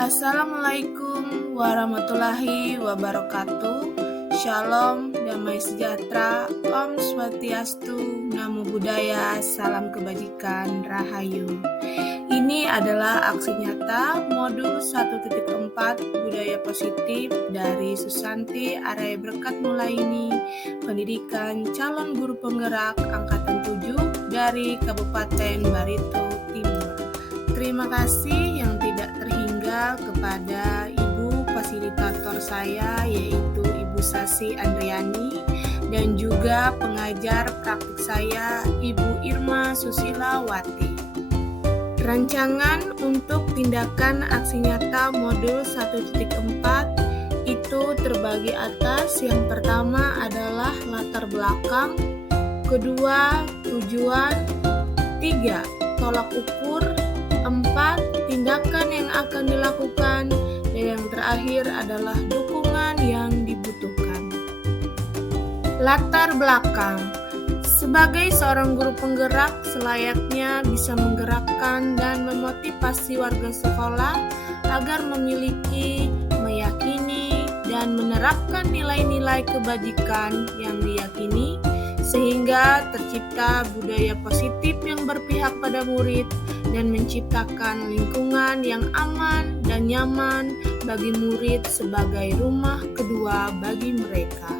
Assalamualaikum warahmatullahi wabarakatuh. Shalom, damai sejahtera, Om Swastiastu, Namo Buddhaya, salam kebajikan, Rahayu. Ini adalah aksi nyata modul 1.4 Budaya Positif dari Susanti Araya Berkat Mulaini, Pendidikan Calon Guru Penggerak Angkatan 7 dari Kabupaten Barito Timur. Terima kasih yang tidak terhingga kepada Ibu fasilitator saya, yaitu Ibu Sasi Andriani, dan juga pengajar praktik saya, Ibu Irma Susilawati. Rancangan untuk tindakan aksi nyata modul 1.4 itu terbagi atas. Yang pertama adalah latar belakang, kedua tujuan, 3 tolak ukur, 4 tindakan yang akan dilakukan, dan yang terakhir adalah dukungan yang dibutuhkan. Latar belakang. Sebagai seorang guru penggerak, selayaknya bisa menggerakkan dan memotivasi warga sekolah agar memiliki, meyakini, dan menerapkan nilai-nilai kebajikan yang diyakini, sehingga tercipta budaya positif yang berpihak pada murid dan menciptakan lingkungan yang aman dan nyaman bagi murid sebagai rumah kedua bagi mereka.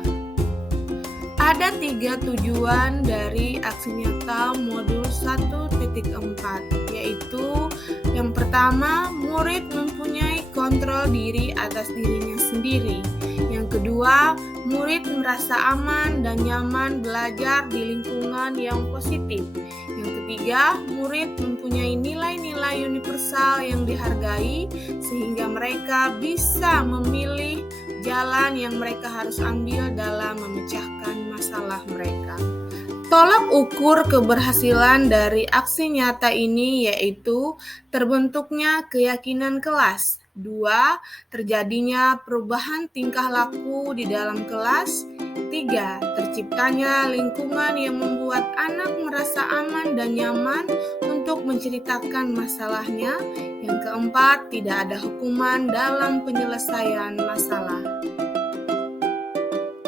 Ada 3 tujuan dari aksi nyata modul 1.4, yaitu yang pertama, murid mempunyai kontrol diri atas dirinya sendiri. Yang kedua, murid merasa aman dan nyaman belajar di lingkungan yang positif. Yang ketiga, murid mempunyai nilai-nilai universal yang dihargai sehingga mereka bisa memilih jalan yang mereka harus ambil dalam memecahkan masalah mereka. Tolak ukur keberhasilan dari aksi nyata ini yaitu terbentuknya keyakinan kelas. 2. Terjadinya perubahan tingkah laku di dalam kelas. 3. Terciptanya lingkungan yang membuat anak merasa aman dan nyaman untuk menceritakan masalahnya. Yang keempat, tidak ada hukuman dalam penyelesaian masalah.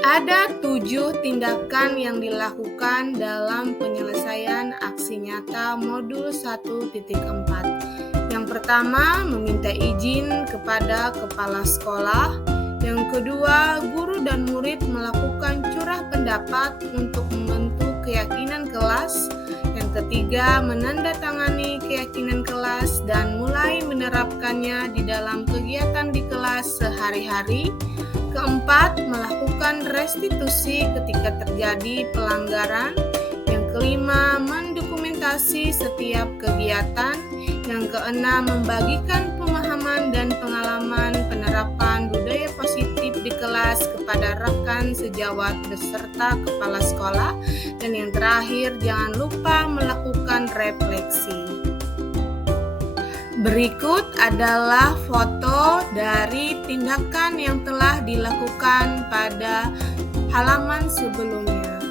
Ada 7 tindakan yang dilakukan dalam penyelesaian aksi nyata modul 1.4. Yang pertama, meminta izin kepada kepala sekolah. Yang kedua, guru dan murid melakukan curah pendapat untuk membentuk keyakinan kelas. Yang ketiga, menandatangani keyakinan kelas dan mulai menerapkannya di dalam kegiatan di kelas sehari-hari. Keempat, melakukan restitusi ketika terjadi pelanggaran. Yang kelima, mendokumentasi setiap kegiatan. Yang keenam, membagikan pemahaman dan pengalaman penerapan budaya positif di kelas kepada rekan sejawat beserta kepala sekolah. Dan yang terakhir, jangan lupa melakukan refleksi. Berikut adalah foto dari tindakan yang telah dilakukan pada halaman sebelumnya.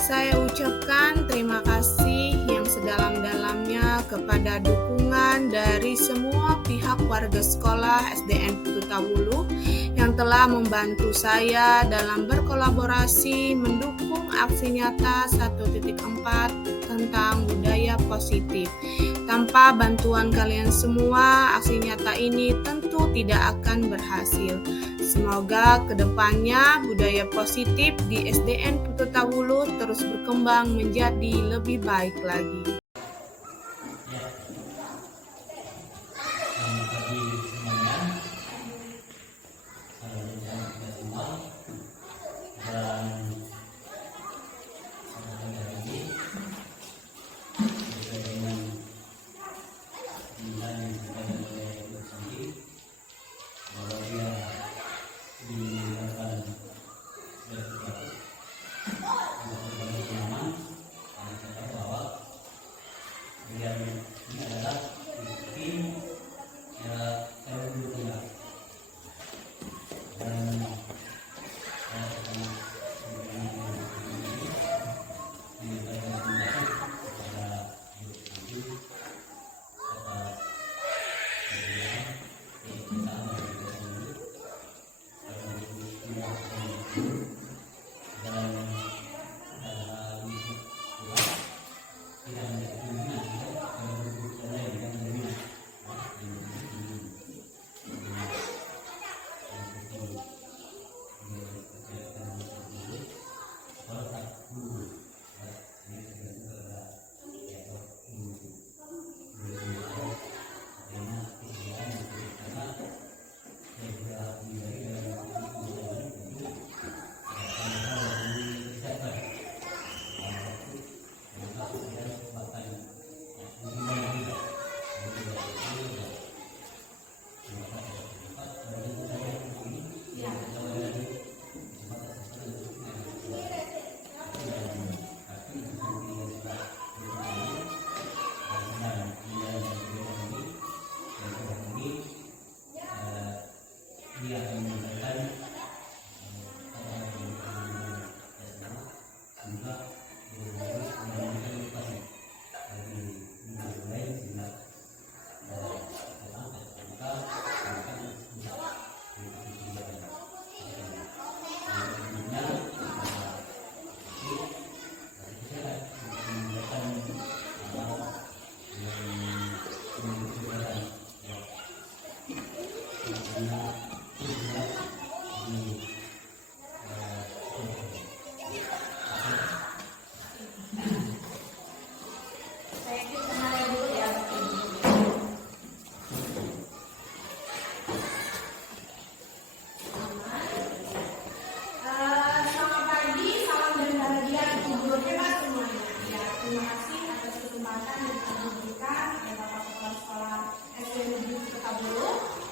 Saya ucapkan terima kasih yang sedalam-dalamnya kepada dukungan dari semua pihak warga sekolah SDN Putu Tawulu yang telah membantu saya dalam berkolaborasi mendukung aksi nyata 1.4 tentang budaya positif. Tanpa bantuan kalian semua, aksi nyata ini tentu tidak akan berhasil. Semoga kedepannya budaya positif di SDN Putu Tawulu terus berkembang menjadi lebih baik lagi. yang tetap dulu.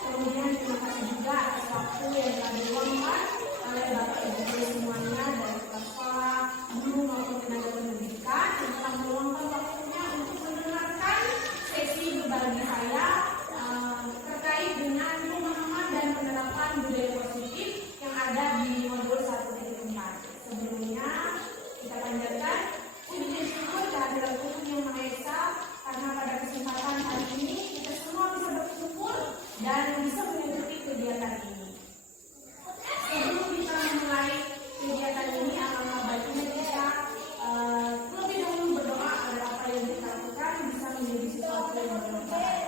Kemudian terima kasih juga atas waktu yang telah diluangkan oleh Bapak Ibu guru semuanya dari kepala sekolah, guru maupun tenaga pendidikan yang telah meluangkan waktunya untuk mendengarkan sesi berbagi saya terkait dengan pemahaman dan penerapan budaya positif yang ada di modul 1.4. Sebelumnya kita panjatkan puji dan syukur kehadirat Tuhan Yang Maha Esa karena pada kesempatan hari ini kita semua bisa berkumpul dan bisa mengikuti kegiatan ini. Sebelum kita memulai kegiatan ini, alangkah baiknya kita terlebih dahulu berdoa agar apa yang kita lakukan bisa menjadi sesuatu yang bermanfaat.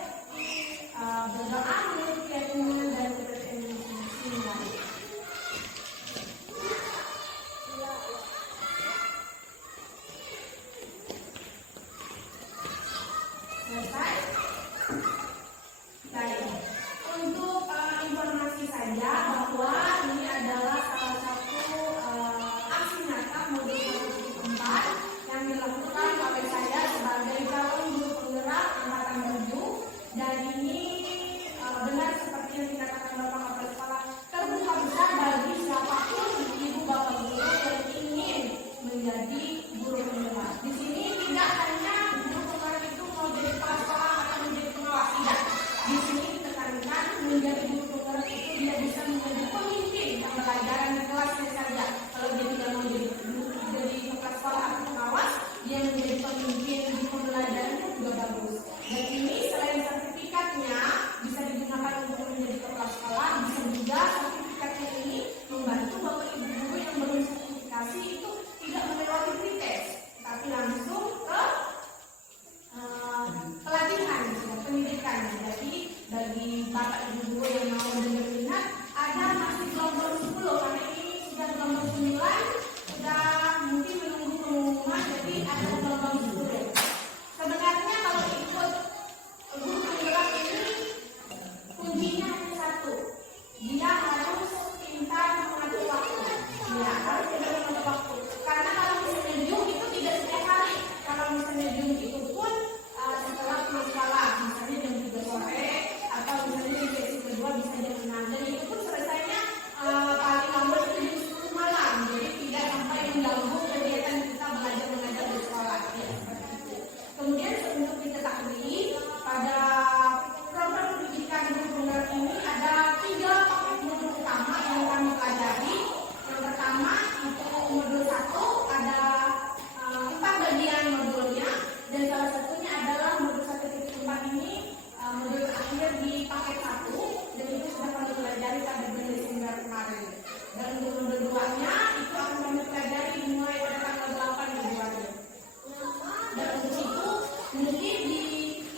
Berdoa menurut keyakinan dan kepercayaan masing-masing. Selesai? Baik. Untuk informasi saja bahwa ini adalah salah satu aksi nyata modul 1.4 yang dilakukan oleh saya sebagai calon guru penggerak angkatan 7, dan ini benar seperti yang dikatakan Bapak Kepala Sekolah, terbuka besar bagi siapapun ibu bapak guru yang ingin menjadi guru penggerak. Di sini tidak hanya guru penggerak itu mau jadi kepala sekolah atau menjadi pengawas, tidak. Di sini ditekankan menjadi guru penggerak itu dia bisa menjadi pemimpin pembelajaran di kelasnya saja. Kalau dia tidak mau jadi kepala sekolah atau pengawas, dia menjadi pemimpin di pembelajaran itu juga bagus. Dan ini selain sertifikatnya bisa digunakan untuk menjadi kepala sekolah, bisa juga sertifikatnya ini membantu bapak ibu guru yang belum sertifikasi itu tidak melewati pretest, tapi langsung ke pelatihan pendidikan. Jadi bagi bapak ibu guru yang mau berminat, ada masih gelombang 10 karena ini sudah gelombang 9, sudah mungkin menunggu pengumuman, jadi ada gelombang 10. Sebenarnya kalau ikut guru penggerak ini kuncinya hanya satu, dia harus pintar mengatur waktu. Ya, harus pintar mengatur waktu. Karena kalau misalnya Zoom itu tidak setiap hari. Kalau misalnya Zoom itu pun setelah pulang sekolah, misalnya jam 3 sore atau misalnya di sesi kedua bisa jam 6, dan itu pun selesainya paling lambat itu jam 10 malam. Jadi tidak sampai mengganggu kegiatan kita belajar mengajar di sekolah. Ya, seperti itu. Kemudian untuk diketahui pada program pendidikan guru penggerak ini ada 3 paket modul utama yang kami pelajari. Yang pertama itu modul 1, ada 4 bagian modulnya, dan salah satunya adalah modul 1.4 ini modul terakhir di paket 1, dan itu sudah kami pelajari pada bulan Desember kemarin. Dan untuk modul 2-nya itu akan kami pelajari dimulai pada tanggal 8 Februari. Dan untuk itu mungkin di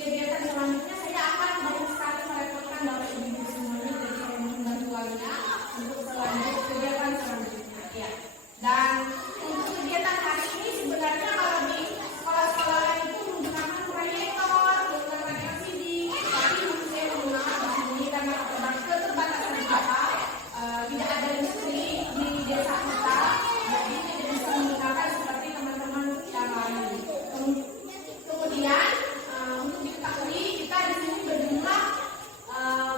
kegiatan selanjutnya saya akan banyak sekali merepotkan bapak ibu semuanya, jadi saya mohon bantuannya untuk kegiatan selanjutnya. Ya. Dan untuk kegiatan hari ini sebenarnya kalau di sekolah-sekolah lain itu menggunakan proyektor, menggunakan LCD, tapi saya menggunakan di sini karena keterbatasan kita, tidak ada listrik di desa kita, jadi tidak bisa menggunakan seperti teman-teman yang lain. Kemudian untuk diketahui kita di sini berjumlah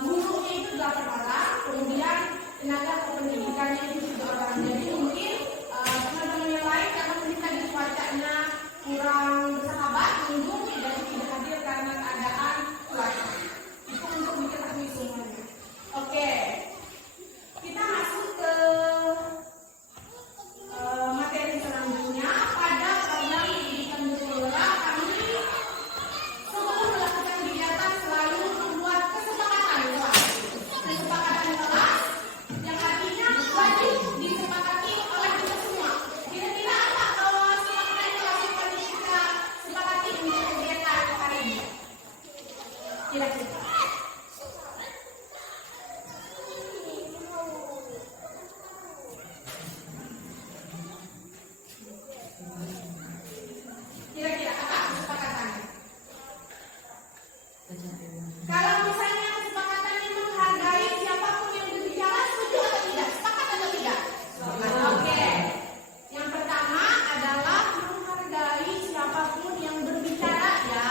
gurunya itu 8 orang, kemudian tenaga kependidikannya itu 3 orang. Jadi mungkin teman-teman yang lain karena mungkin tadi cuacanya kurang bersahabat, mendung, jadi tidak hadir karena keadaan cuaca. Itu untuk diketahui semuanya. Oke, kita masuk ke materi selanjutnya. Pada program pendidikan guru penggerak kami sebelum melakukan kegiatan selalu membuat kesepakatan kelas, yang artinya wajib disepakati oleh kita semua. Kira-kira apa kesepakatan kelas yang wajib kita sepakati untuk kegiatan hari ini? Kira-kira apa kesepakatannya? Kalau misalnya kesepakatannya menghargai siapapun yang berbicara, setuju atau tidak? Sepakat atau tidak? Oke. Yang pertama adalah menghargai siapapun yang berbicara, ya.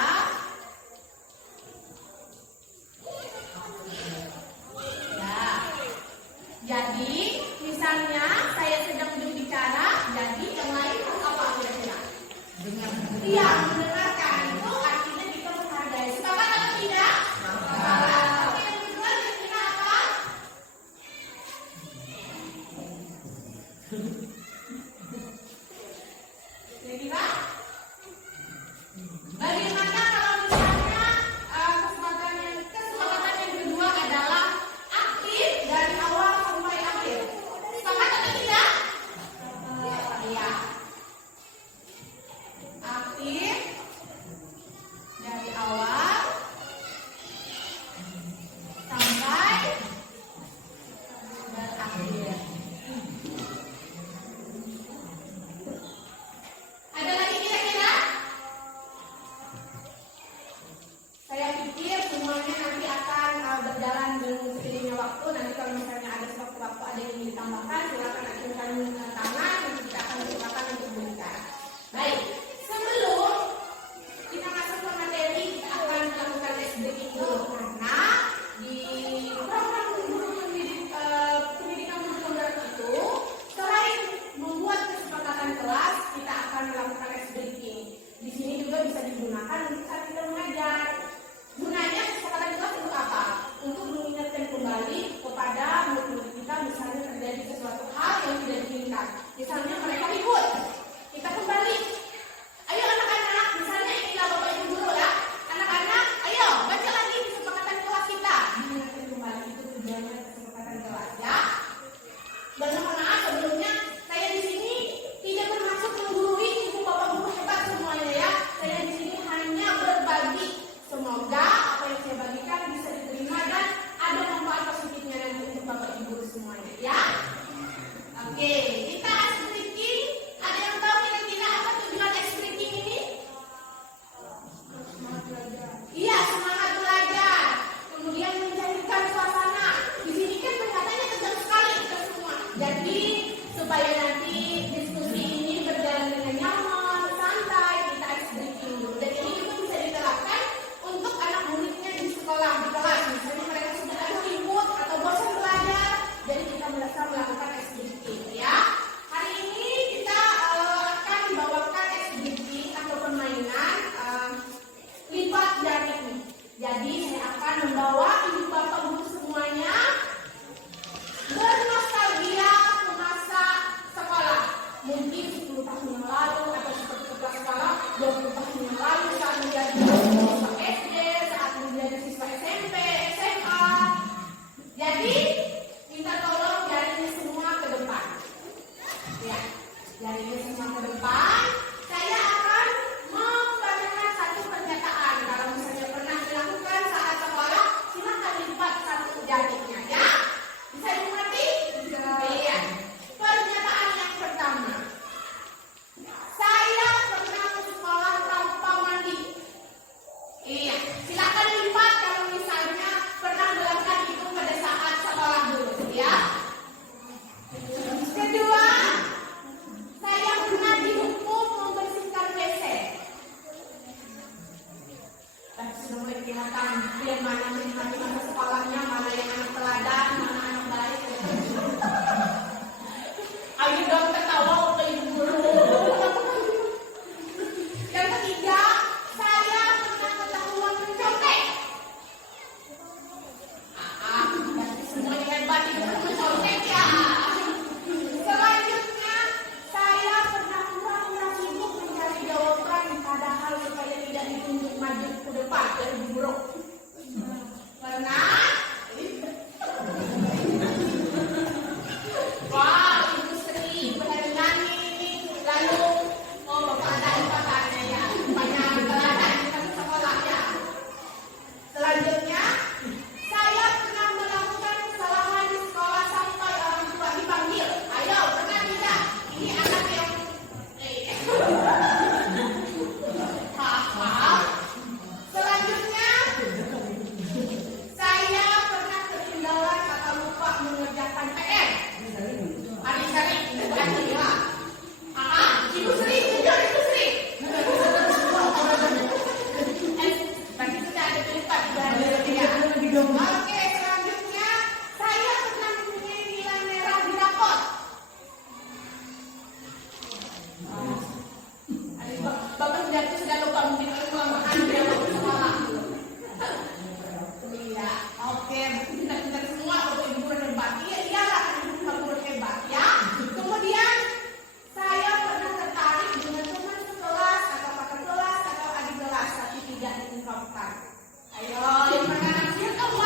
Oke, selanjutnya saya pernah mempunyai nilai merah di rapot. Bapak sudah lupa mungkin kelamaan dia waktu sekolah. Iya, oke, pintar-pintar semua Bapak Ibu guru hebat. Iya, iyalah Bapak guru hebat ya. Kemudian saya pernah tertarik dengan teman sekelas atau kakak kelas atau adik kelas tapi tidak diungkapkan. Ayo, yang pernah naksir kamu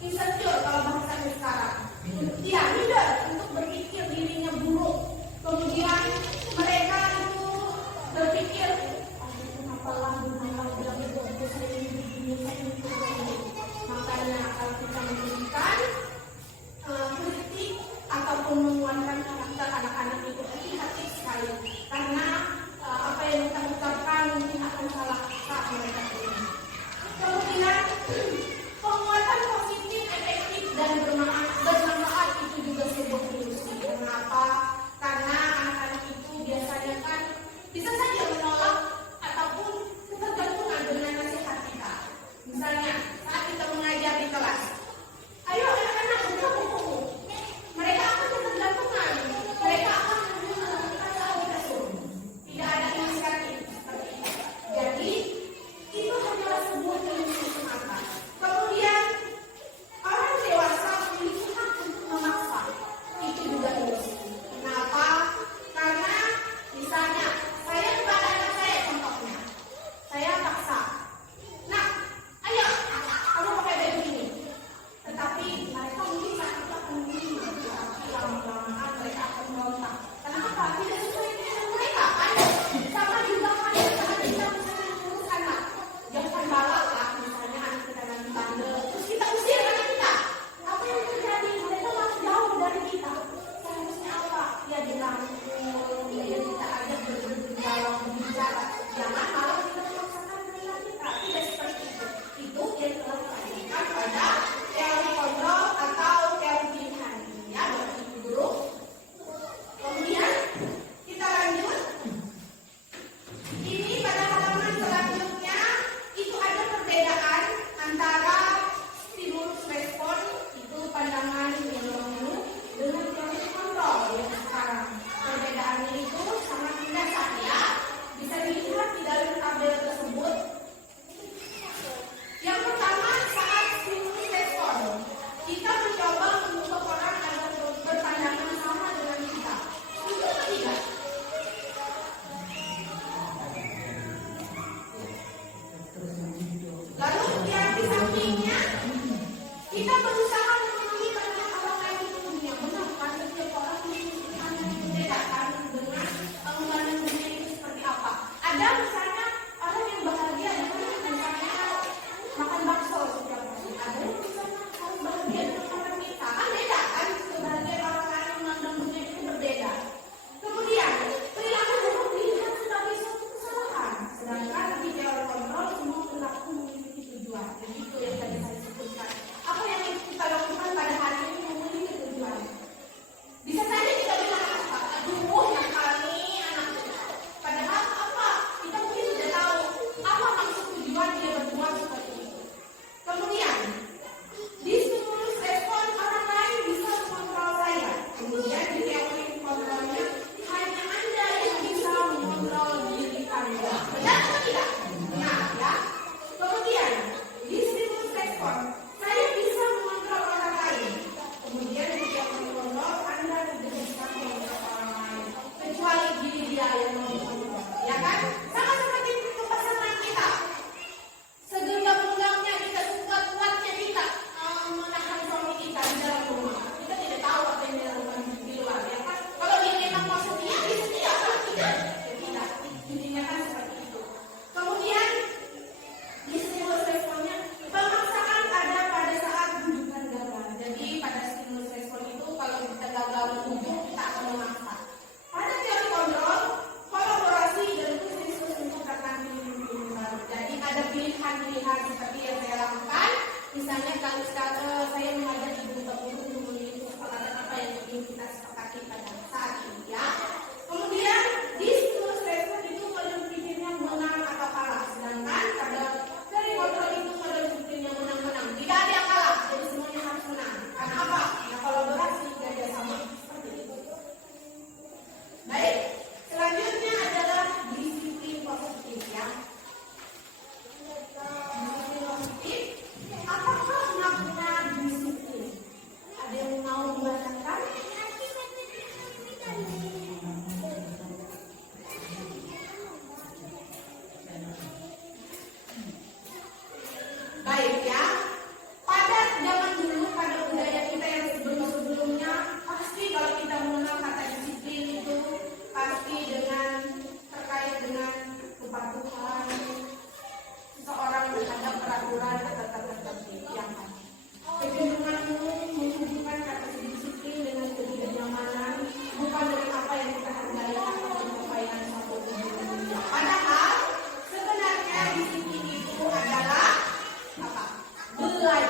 insecure kalau bahasanya sekarang. Dia minder untuk berpikir dirinya buruk. Kemudian mereka itu berpikir, kenapa lah bilang itu saya ini begini, saya ini begini. Makanya kalau kita memberikan kritik ataupun menguatkan karakter anak-anak itu hati-hati sekali, karena apa yang kita ucapkan mungkin akan salah saat mereka ini. Kemudian penguatan positif, efektif dan bermanfaat itu juga sebuah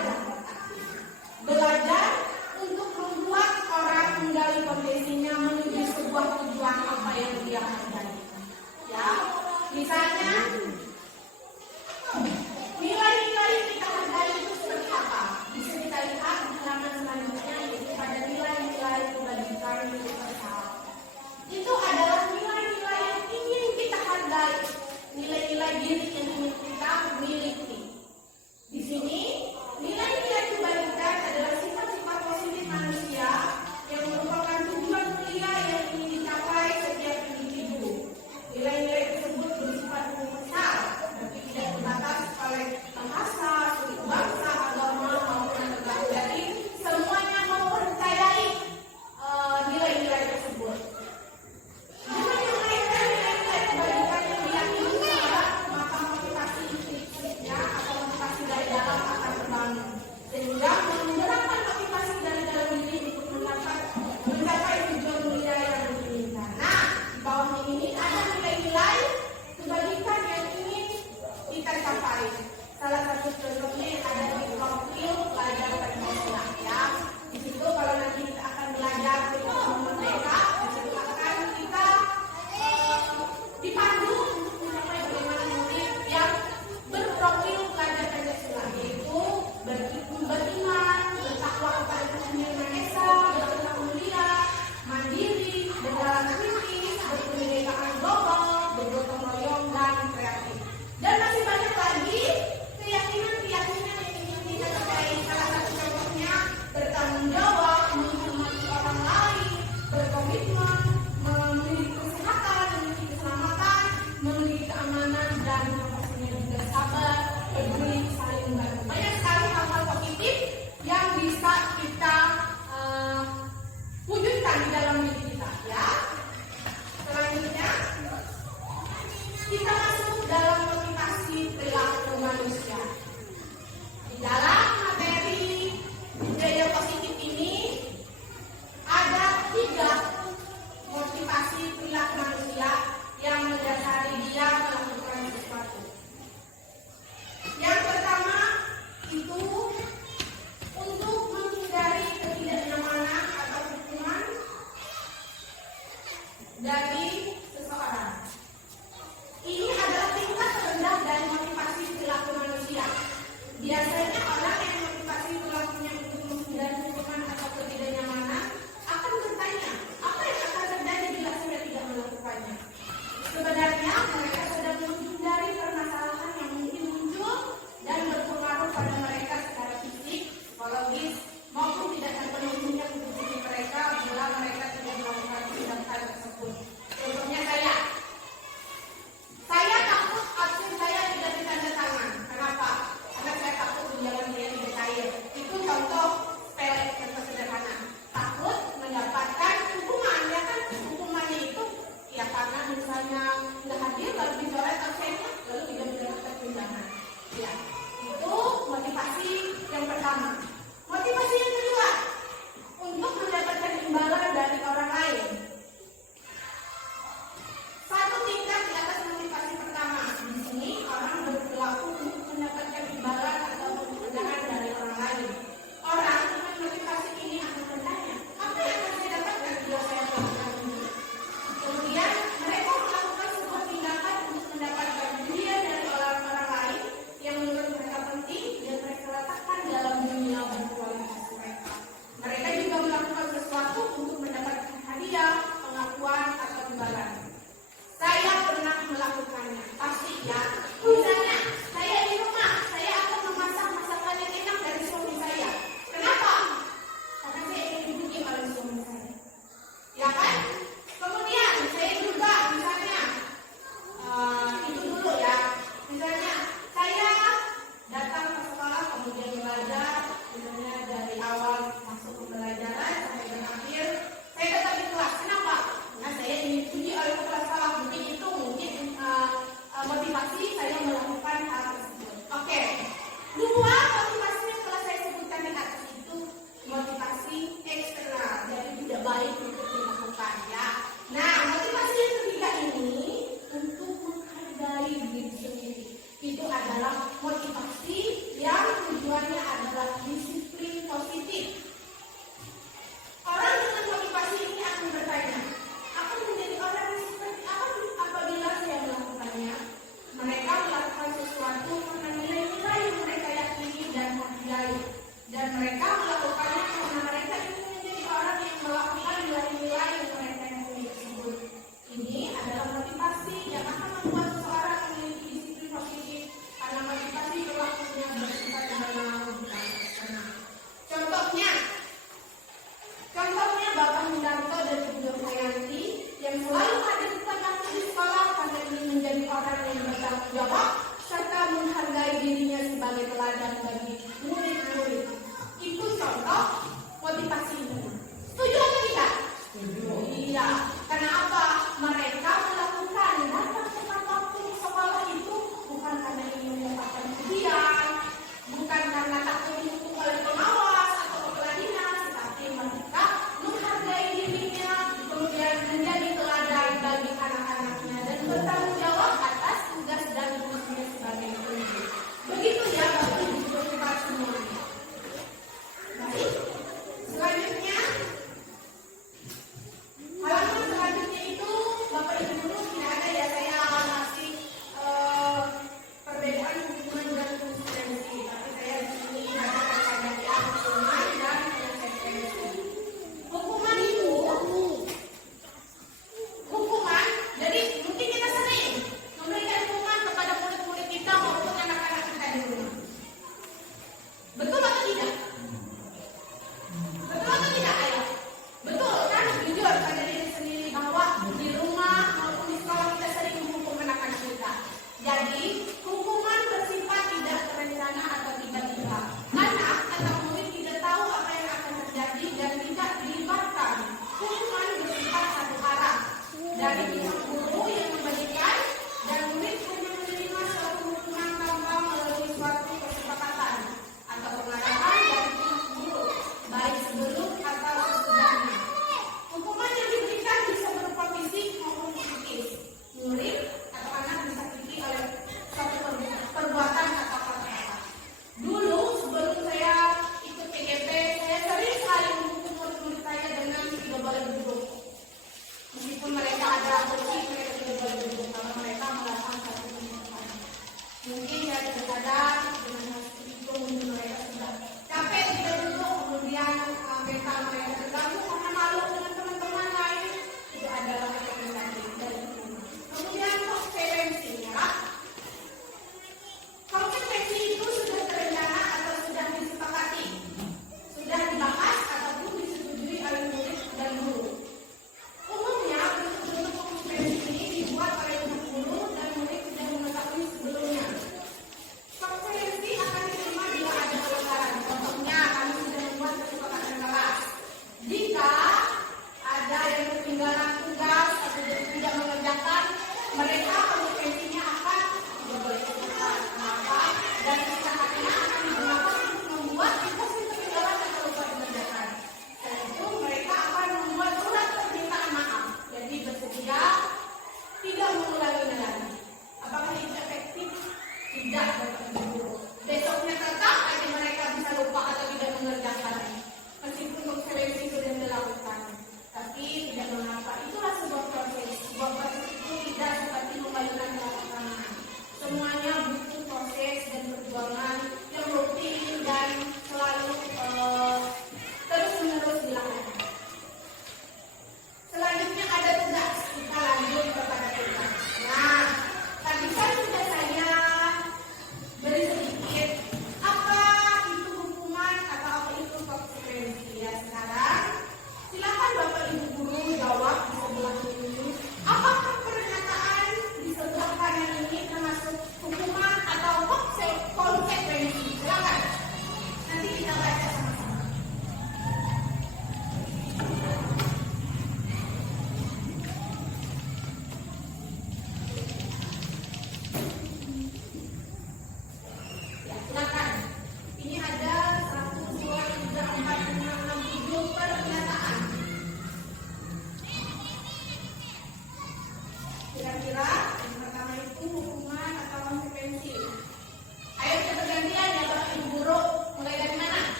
belajar. Belajar untuk membuat orang menggali potensinya menuju sebuah tujuan apa yang dia hargai. Ya, misalnya nilai-nilai yang kita hargai itu seperti apa? Bisa kita lihat di halaman selanjutnya, yaitu pada nilai-nilai kebajikan universal. Itu adalah nilai-nilai yang ingin kita hargai, nilai-nilai diri yang ingin kita miliki. Di sini nilai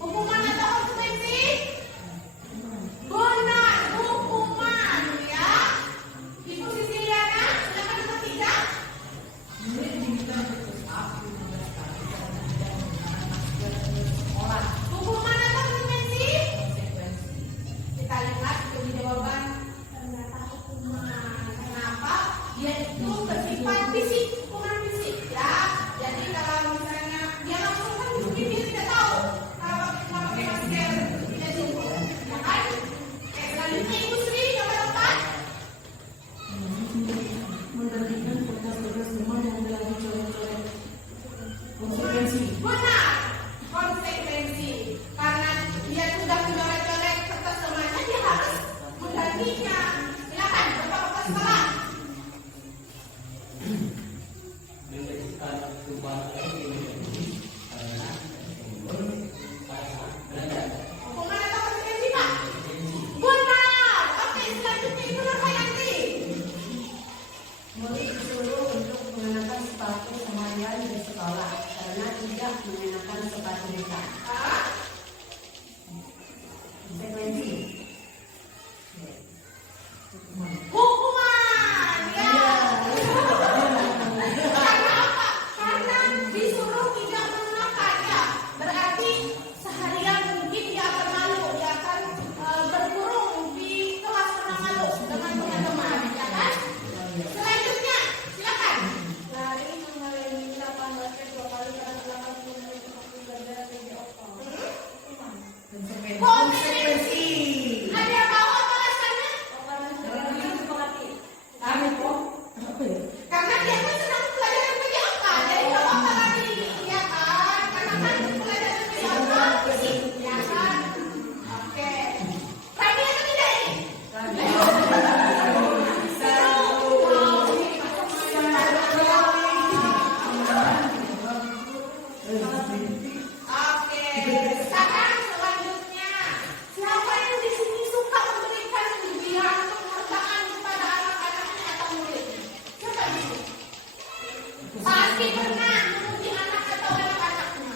Hukuman atau konsekuensi? Benar, hukuman ya. Ibu Sisiliana, silakan nomor 3. Hukuman atau konsekuensi? Kita lihat di jawaban ternyata hukuman. Kenapa? Dia itu bersifat fisik, hukuman fisik ya. Jadi kalau misalnya dia langsung kan mungkin dia tidak tahu kalau pakai masker tidak cukup, ya kan? Selanjutnya Ibu Sri nomor 4. Menertibkan bekas-bekas rumah yang telah dicoret-coret. Konsekuensi. Benar, konsekuensi. Karena dia sudah mencoret-coret kertas rumahnya, dia harus menggantinya. Silakan, Bapak-bapak sekolah. Hukuman atau konsekuensi, Pak? Benar. Oke, selanjutnya Ibu Nurhayanti. Murid disuruh untuk mengenakan sepatu seharian di sekolah karena tidak mengenakan sepatu hitam. Ah, Konsekuensi. hukuman. Ya. Karena apa? Karena disuruh tidak mengenakan ya. Berarti seharian mungkin dia akan malu, dia akan berkurung di kelas karena malu dengan teman-teman, ya kan? Selanjutnya, silakan. Lari mengalami 8 basket 2 kali karena belakang mengalami waktu gara-gara video call. Konsekuensi. Ada yang tahu apa alasannya? Karena segala sepakati. Aneh kok. Apa ya? Karena dia kan sedang pelajaran PJOK, jadi nggak apa-apa lari, ya kan? Karena kan pelajaran PJOK, ya kan? Oke. Tadi atau tidak ini? Oke. Sekarang selanjutnya, siapa yang di sini suka memberikan ujian penghargaan kepada anak-anaknya atau muridnya? Siapa di sini? Pasti pernah menguji anak atau anak-anaknya.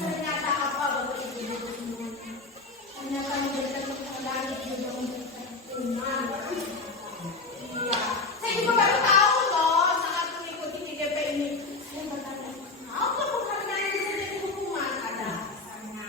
Ternyata apa Bapak Ibu semuanya? Ternyata memberikan penghargaan itu juga memberikan iman. Iya. Saya juga baru tahu loh saat mengikuti IGP ini. Saya bertanya, apa penghargaan yang bisa jadi hukuman? Ada misalnya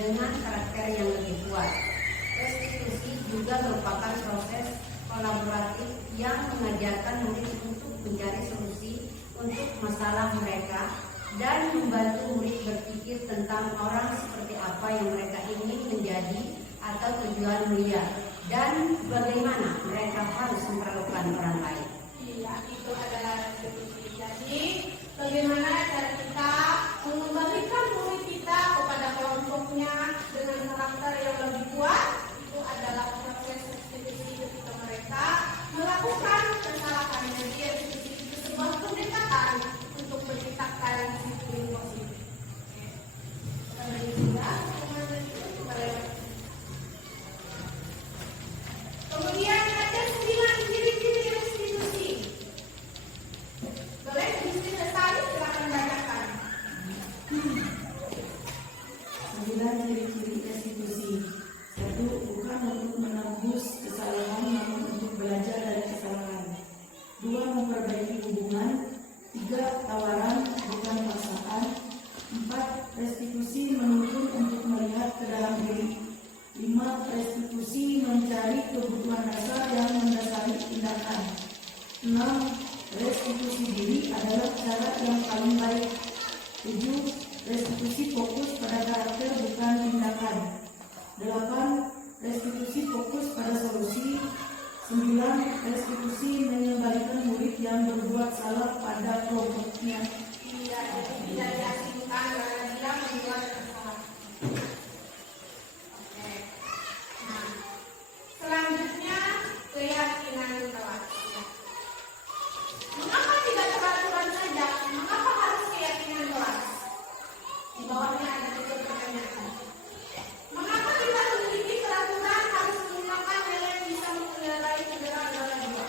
dengan karakter yang lebih kuat. Restitusi juga merupakan proses kolaboratif yang mengajarkan murid untuk mencari solusi untuk masalah mereka dan membantu murid berpikir tentang orang seperti apa yang mereka ingin menjadi atau tujuan mulia dan bagaimana mereka harus memperlakukan orang lain. Iya, itu adalah restitusi. Jadi, bagaimana cara kita mengembalikan murid kita kepada kelompoknya dengan karakter yang lebih kuat, itu adalah proses restitusi ketika mereka melakukan kesalahan. Jadi, restitusi itu sebuah pendekatan untuk menciptakan disiplin positif. Kemudian ada 9 ciri-ciri restitusi. Boleh Gusti Lestari silakan bacakan. 9 ciri-ciri restitusi. 1. Bukan untuk menebus kesalahan, namun untuk belajar dari kesalahan. 2. Memperbaiki hubungan. 3. Tawaran, bukan paksaan. 4. Restitusi menuntun untuk melihat ke dalam diri. 5. Restitusi mencari kebutuhan dasar yang mendasari tindakan. 6. Restitusi diri adalah cara yang paling baik. 7. Restitusi fokus pada karakter bukan tindakan. 8. Restitusi fokus pada solusi. 9. Restitusi mengembalikan murid yang berbuat salah pada kelompoknya. Iya, jadi tidak diasingkan karena dia membuat kesalahan. Oke. Nah, selanjutnya keyakinan telat. Mengapa tidak peraturan saja? Mengapa harus keyakinan telat? Di bawahnya ada tiga pertanyaan. Mengapa kita memiliki peraturan harus menggunakan helm bisa mengendarai kendaraan roda dua?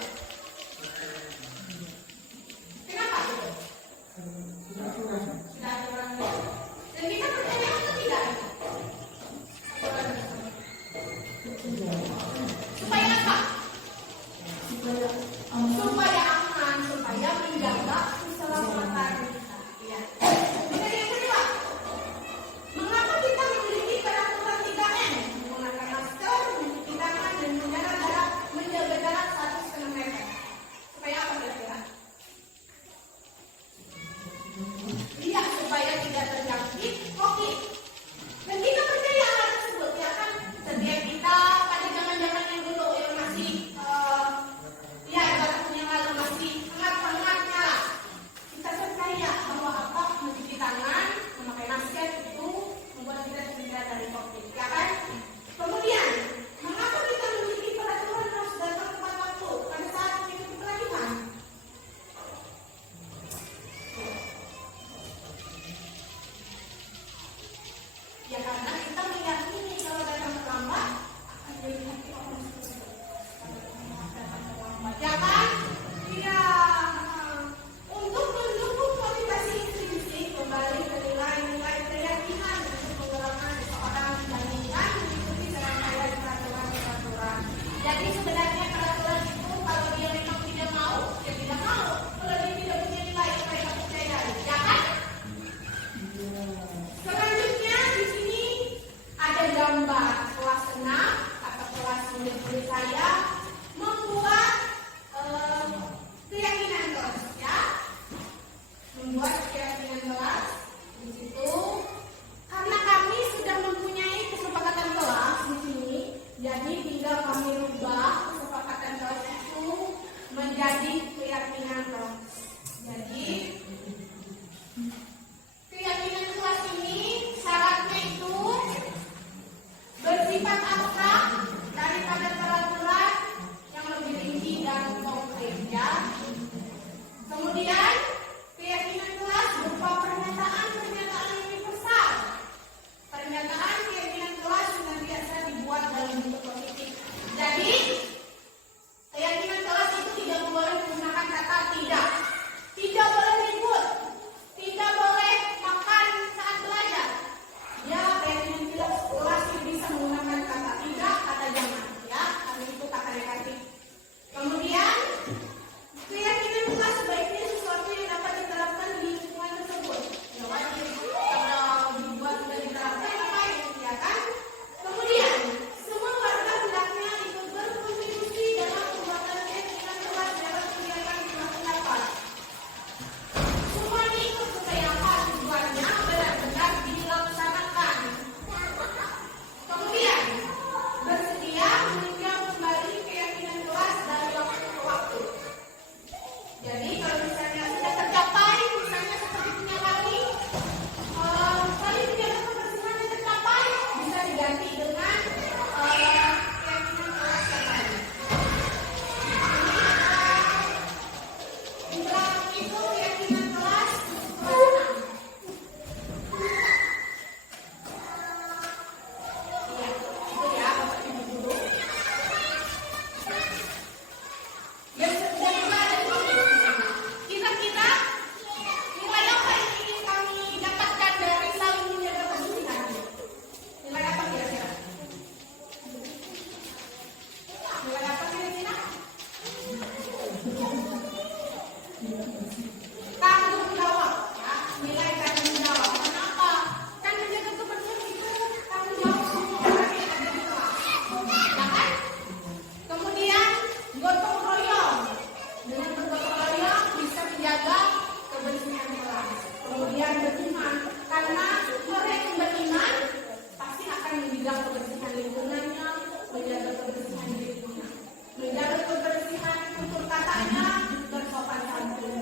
menjaga kebersihan lingkungannya, menjaga kebersihan dirinya, menjaga kebersihan tutur katanya, bersopan santun.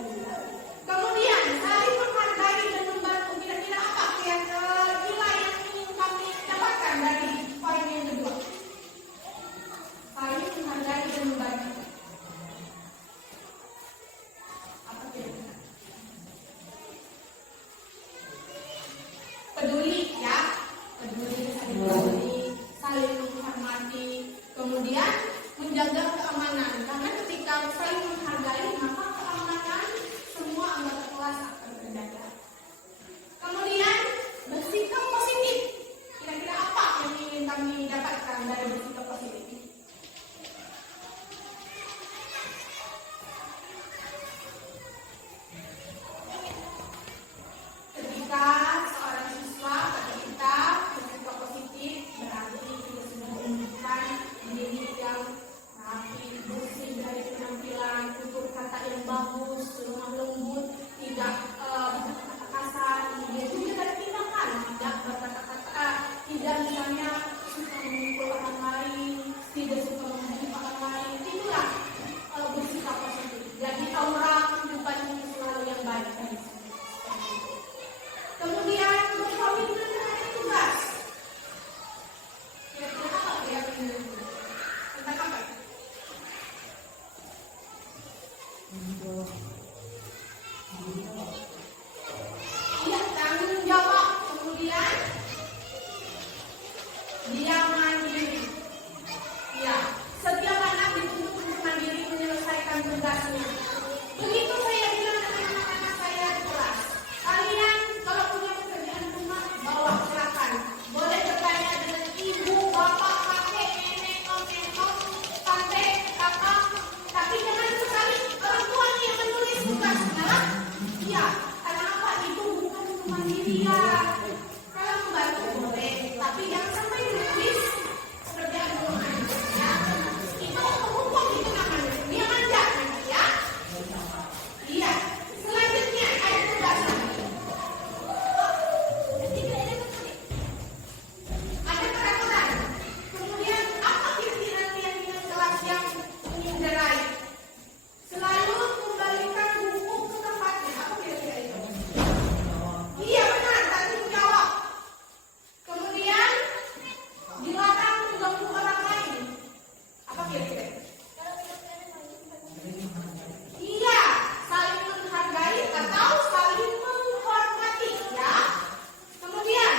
Kemudian saling menghargai dan membantu. Kira-kira apa yang nilai yang ingin kami dapatkan dari poin yang kedua? Saling menghargai dan membantu. Apa kira-kira? Peduli ya, peduli, saling menghormati, kemudian menjaga keamanan. Karena ketika saling menghargai, maka keamanan semua anggota kelas akan terjaga. Kemudian bersikap positif. Kira-kira apa yang ingin kami dapatkan dari bersikap positif? Ketika seorang siswa atau kita bersikap positif, berarti kita sudah menunjukkan diri yang rapi, bersih dari penampilan, tutur kata yang bagus, lemah lembut, tidak berkata-kata kasar, kemudian juga dari tindakan, tidak berkata-kata, tidak misalnya suka memukul orang lain, tidak suka membunuh orang lain. Itulah bersikap positif. Jadi orang bukannya selalu yang baik. Kemudian berkomitmen dengan tugas. Kira-kira apa ya tentang apa? Iya, tanggung jawab. Kemudian dia mandiri. Ya, setiap anak dituntut untuk mandiri menyelesaikan tugasnya. Begitu saya bilang dengan anak-anak saya di kelas, kalian kalau punya pekerjaan rumah, bawa silakan. Boleh bertanya dengan ibu, bapak, kakek, nenek, om, tante, kakak. Tapi jangan sekali orang tuanya yang menulis tugasnya. Iya, karena apa? Itu bukan untuk mandirian. Kalau membantu boleh, tapi jangan sampai menulis pekerjaan rumah. Ya, itu hukum itu namanya. Dia manja nanti ya. Iya. Selanjutnya ada tugas. Ada peraturan. Kemudian apa kira-kira nilai-nilai kelas yang menyinderai? Selalu kembalikan buku ke tempatnya. Apa kira-kira itu? Iya benar, tanggung jawab. Kemudian dilarang mengganggu orang lain. Apa kira-kira? Iya, saling menghargai atau saling menghormati ya. Kemudian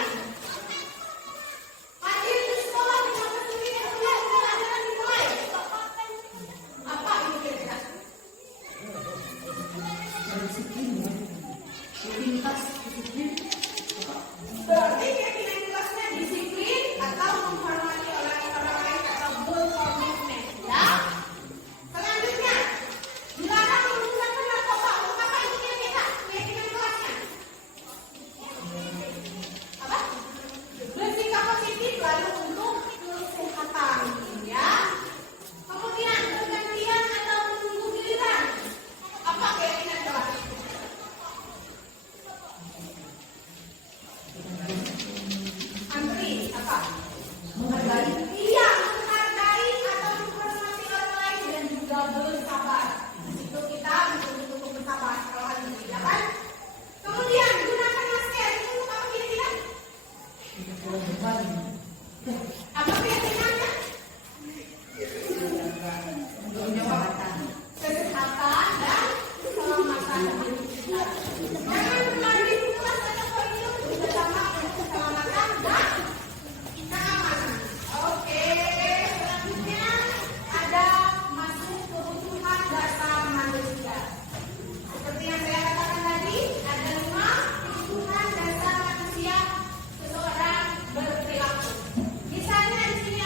hadir di sekolah dengan kesulitan pelajaran dimulai. Apa itu kira-kira? Berarti keyakinan kelasnya disiplin atau menghormati orang lain atau berkomitmen ya. Selanjutnya dilarang menggunakan narkoba. Apa itu kira-kira keyakinan kelasnya? Apa? Bersikap positif lalu untuk kesehatan ya. Kemudian pergantian atau menunggu giliran. Apa keyakinan kelas? Antri apa? Menghargai. Iya, menghargai atau menghormati orang lain dan juga bersabar. Itu kita betul-betul bersabar kalau antri, ya kan? Kemudian gunakan masker. Itu untuk apa kira-kira? Apa keyakinannya? Kesehatan dan keselamatan diri kita. Jangan berlari di kelas atau koridor juga sama keselamatan dan keamanan. Oke, selanjutnya ada masuk kebutuhan dasar manusia. Seperti yang saya katakan tadi, ada 5 kebutuhan dasar manusia seseorang berperilaku. Misalnya di sini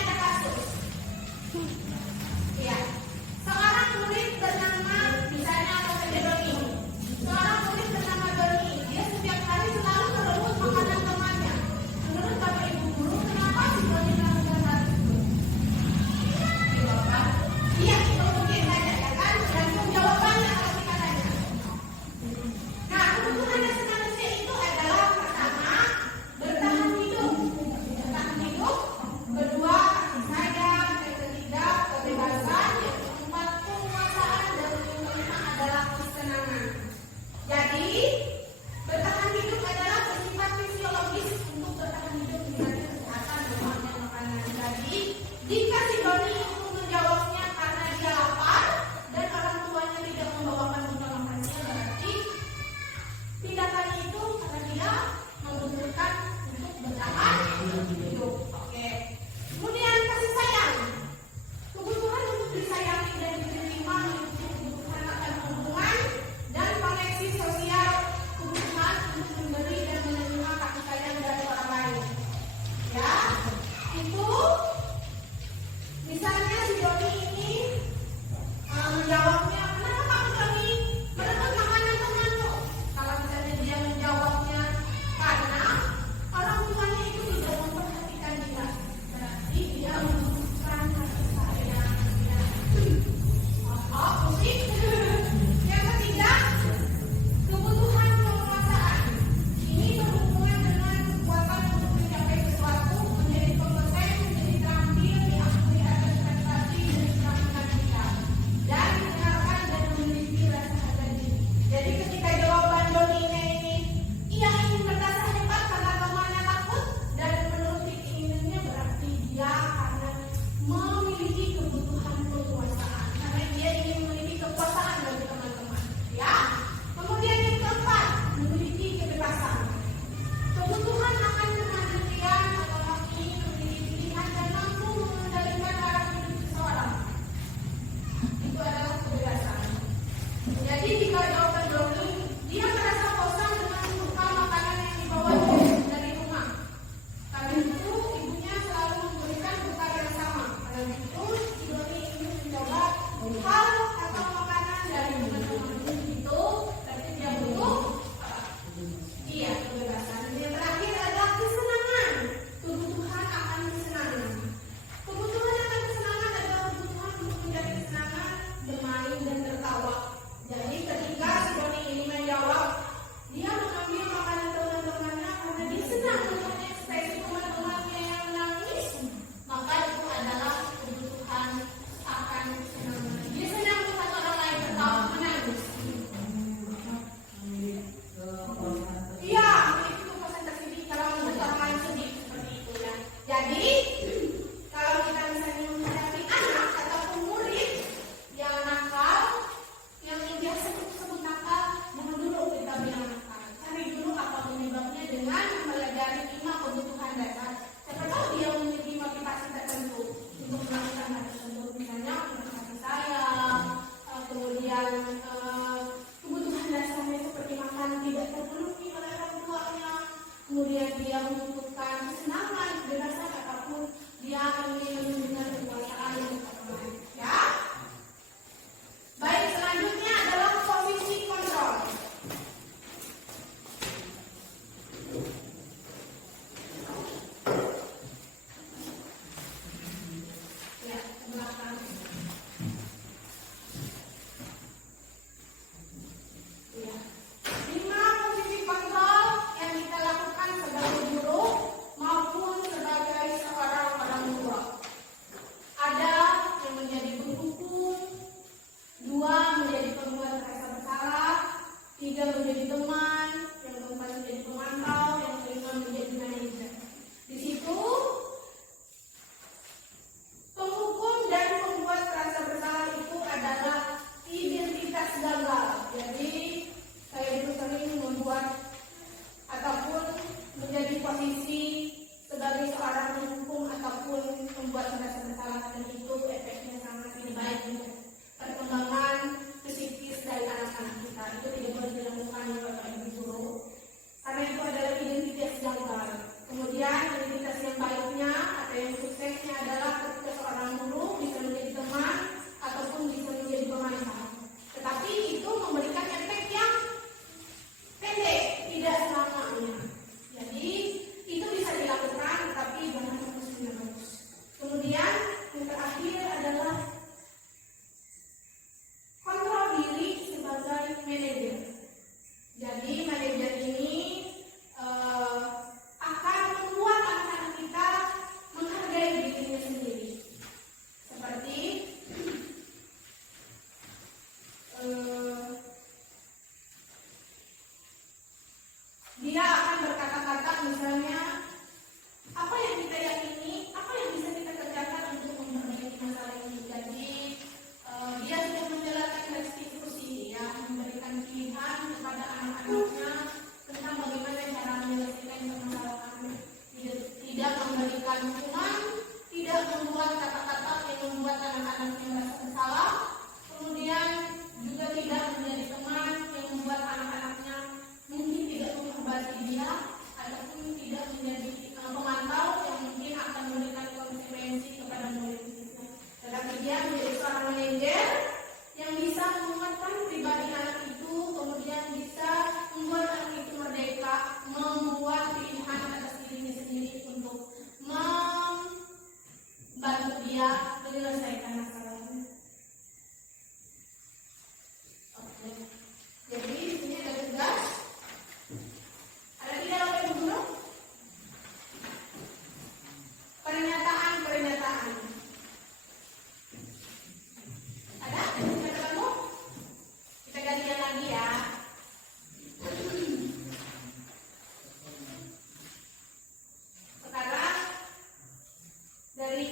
dari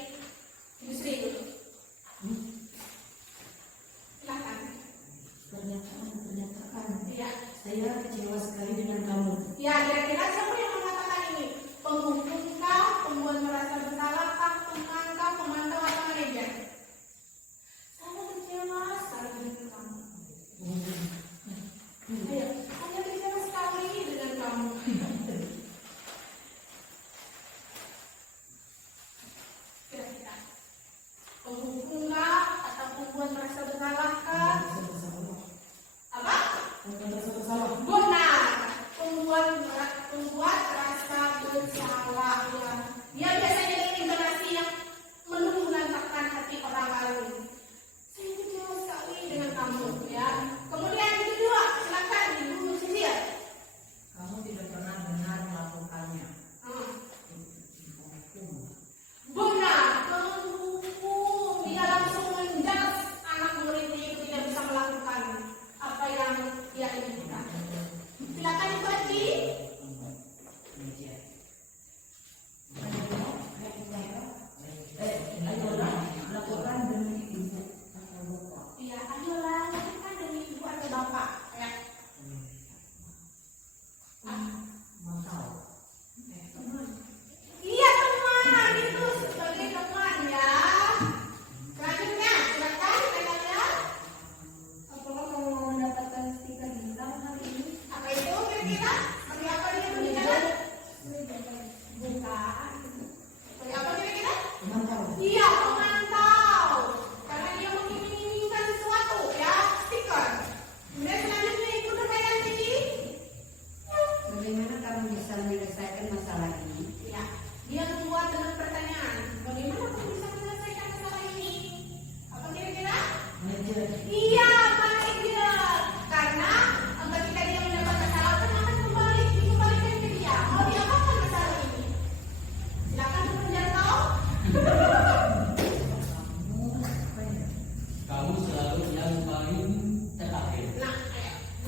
Ibu Sri dulu. Silakan. Pernyataan. Iya. Saya kecewa sekali dengan kamu. Ya, kira-kira siapa yang mengatakan ini? Penghukum kah, pembuat merasa bersalah kah, teman kah, pemantau atau manajer? Saya kecewa sekali dengan kamu. Ayo, saya kecewa sekali dengan kamu. Kira-kira penghukum kah atau pembuat merasa bersalah kah? Apa? Benar. Pembuat rasa bersalah. Ya. Dia biasanya dengan generasi yang menantangkan hati orang lain. Saya kecewa sekali dengan kamu, ya. Kemudian yang kedua, silakan Ibu Cecil. Kamu tidak pernah benar melakukannya. Benar, menghukum. Dia langsung menjudge anak muridnya itu tidak bisa melakukan apa yang dia inginkan. Silakan Ibu Haji. Lakukan demi ibu atau bapak. Ya, ayolah, lakukan demi ibu atau bapak. Ya. Iya teman, itu sebagai teman ya. Selanjutnya, silakan rekannya. Apakah kamu mau mendapatkan stiker bintang hari ini? Apa itu kira-kira? Seperti apa dia berbicara? Bukan. Seperti apa kira-kira? Memantau. Iya, pemantau. Karena dia menginginkan sesuatu ya, stiker. Kemudian selanjutnya Ibu Nurhayanti. Bagaimana kamu bisa menyelesaikan masalah ini? Ya, dia keluar dengan pertanyaan. Bagaimana kamu bisa menyelesaikan masalah ini? Apa kira-kira? Manajer. Iya, manajer. Karena ketika dia mendapat masalah kan akan dikembalikan ke dia. Mau diapakan masalah ini? Silakan Bu Penjarto. Kamu selalu yang paling terakhir. Nah,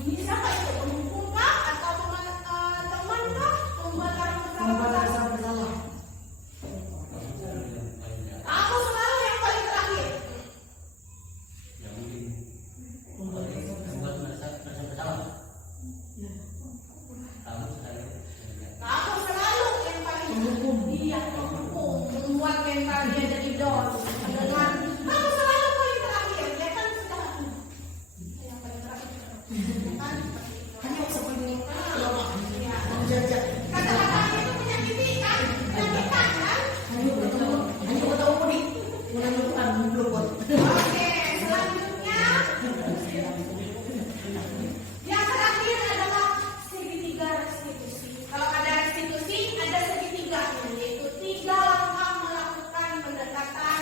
ini siapa itu? Penghukum kah? Atau teman kah? Membuat orang Membuat bersalah? rasa bersalah. Kamu selalu yang paling terakhir. Aku selalu yang paling terakhir. Yang mungkin membuat merasa bersalah. Ya. Kamu selalu Aku selalu yang paling Penghukum. Iya, penghukum. Membuat mental dia jadi down. Dengan kamu selalu paling terakhir. Dia kan sudah yang paling terakhir. Kan seperti itu. Hanya seperti Iya. menjajah. Kata-katanya itu menyakiti kan? Menyakitkan kan? Hanya tahu mudik. Menentukan berbuat. Oke, selanjutnya yang terakhir adalah segitiga restitusi. Kalau ada restitusi, ada segitiga, yaitu 3 langkah melakukan pendekatan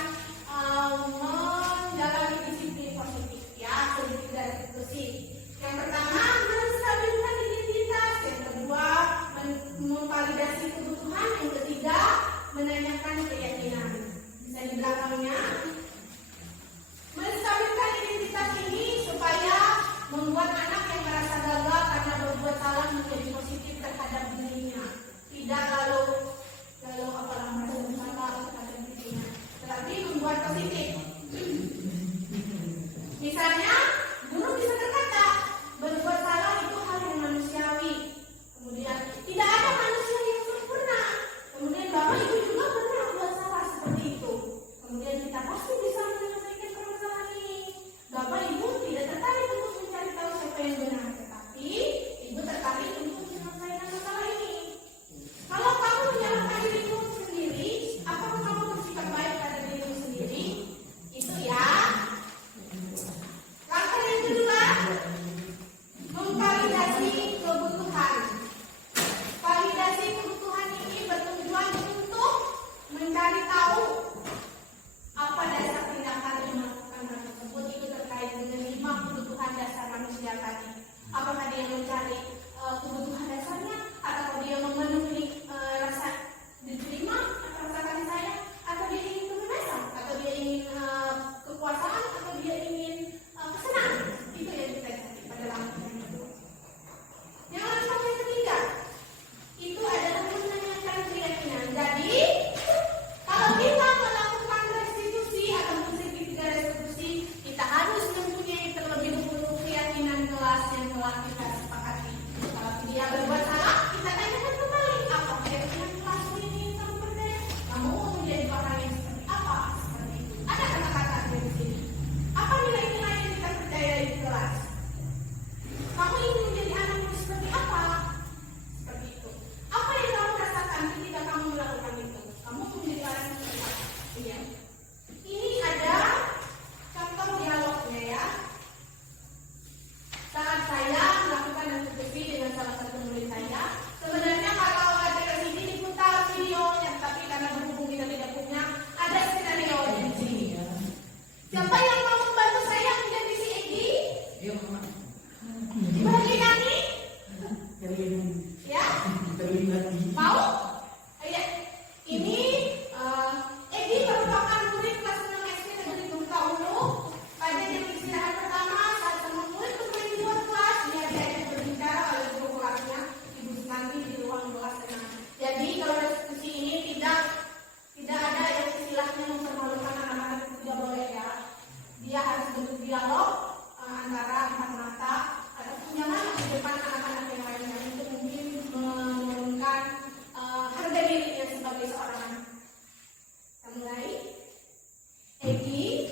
Egi,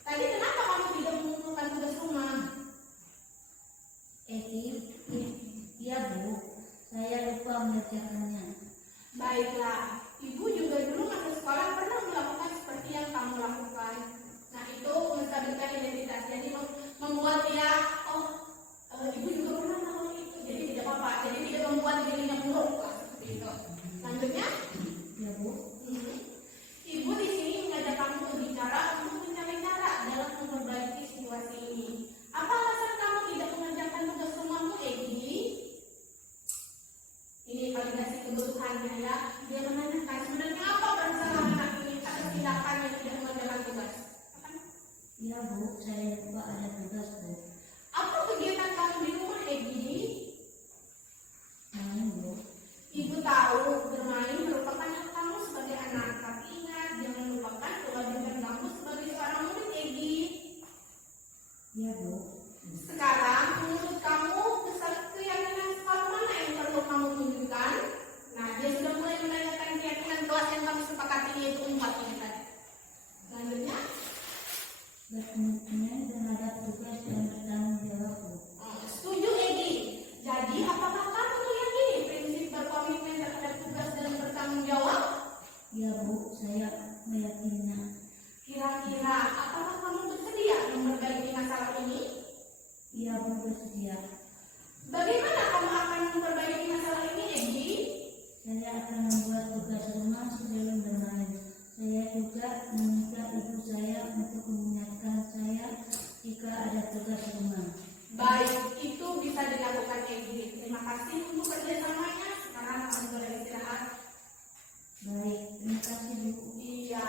tadi kenapa kamu tidak mengumpulkan tugas rumah? Iya Bu, saya lupa mengerjakannya. Baiklah, Ibu juga dulu masuk sekolah pernah melakukan seperti yang kamu lakukan. Nah, itu menstabilkan identitas. Jadi membuat dia, Ibu juga pernah melakukan itu. Jadi tidak apa-apa. Jadi tidak membuat dirinya buruk. Seperti itu. Lanjutnya. Ya Bu. Ibu di sini mengajak kamu berbicara untuk mencari cara dalam memperbaiki situasi ini. Apa alasan kamu tidak mengerjakan tugas rumahmu, Egi? Ini validasi kebutuhannya ya. Dia menanyakan sebenarnya apa permasalahan anak ini atas tindakan yang tidak mengerjakan tugas. Iya Bu, saya lupa ada tugas Bu. Apa kegiatan kamu di rumah, Egi? Main Bu. Ibu tahu bermain merupakan hak kamu sebagai anak. Tapi ingat, jangan lupakan kewajiban kamu sebagai seorang murid, Egi. Iya Bu. Sekarang, menurut kamu, keyakinan sekolah mana yang perlu kamu tunjukkan? Nah, dia sudah mulai menanyakan keyakinan kelas yang kami sepakati, yaitu 4 ini tadi. Lanjutnya, Berkomitmen terhadap tugas dan bertanggung jawab Bu. setuju, Egi. Jadi, apakah kamu meyakini prinsip berkomitmen terhadap tugas dan bertanggung jawab? Iya Bu, saya meyakininya. Kira-kira, apakah kamu bersedia memperbaiki masalah ini? Iya Bu, bersedia. Bagaimana kamu akan memperbaiki masalah ini, Egi? Saya akan membuat tugas rumah sebelum bermain. Saya juga meminta ibu saya untuk mengingatkan saya jika ada tugas rumah. Baik, itu bisa dilakukan, Egi. Terima kasih untuk kerjasamanya. Sekarang kamu boleh istirahat. Baik, terima kasih Bu. Iya.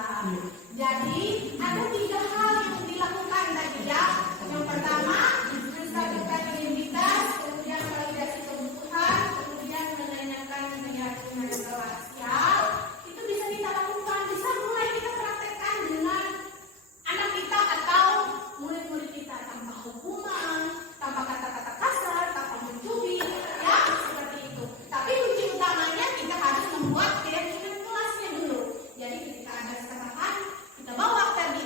Jadi, ada 3 hal yang dilakukan tadi ya. Yang pertama, menstabilkan identitas, kemudian validasi kebutuhan, kemudian menanyakan keyakinan kelas. Ya, itu bisa kita lakukan. Bisa mulai kita praktekkan dengan anak kita atau murid-murid kita tanpa hukuman, tanpa kata-kata kasar, tanpa mencubit, ya seperti itu. Tapi kunci utamanya kita harus membuat keyakinan kelasnya dulu. Jadi ketika ada kesalahan, kita bawa tadi.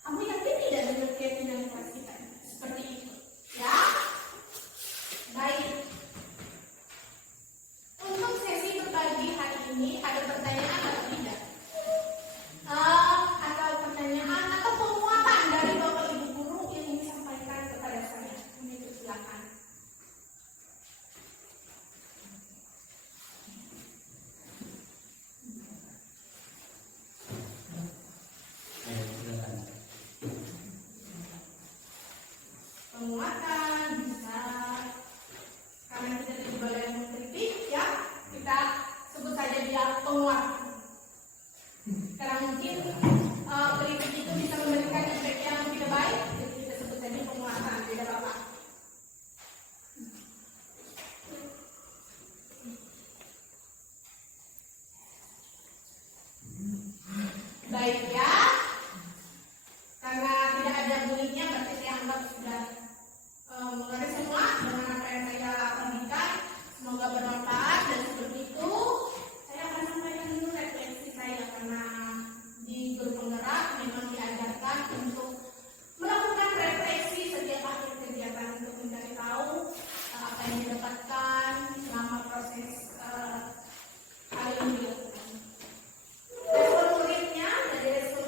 Kamu yakin tidak dengan keyakinan kelas kita? Seperti itu, ya. Baik. Untuk sesi berbagi hari ini ada pertanyaan atau tidak? Atau pertanyaan atau penguatan dari Bapak Ibu guru yang ingin disampaikan kepada saya? Ini silakan. Ayo, silakan. Penguatan bisa karena kita tidak boleh mengkritik ya, kita sebut saja dia penguat. Karena mungkin kritik itu bisa memberikan efek yang tidak baik, jadi kita sebut saja penguatan, tidak apa-apa. Baik ya, karena tidak ada bunyinya berarti saya anggap sudah mengerti semua dengan apa yang saya berikan. Semoga bermanfaat dan seperti itu saya akan sampaikan dulu refleksi saya karena di guru penggerak memang diajarkan untuk melakukan refleksi setiap akhir kegiatan untuk mencari tahu apa yang didapatkan selama proses hal ini dilakukan. Respon muridnya dari respon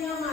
nyaman.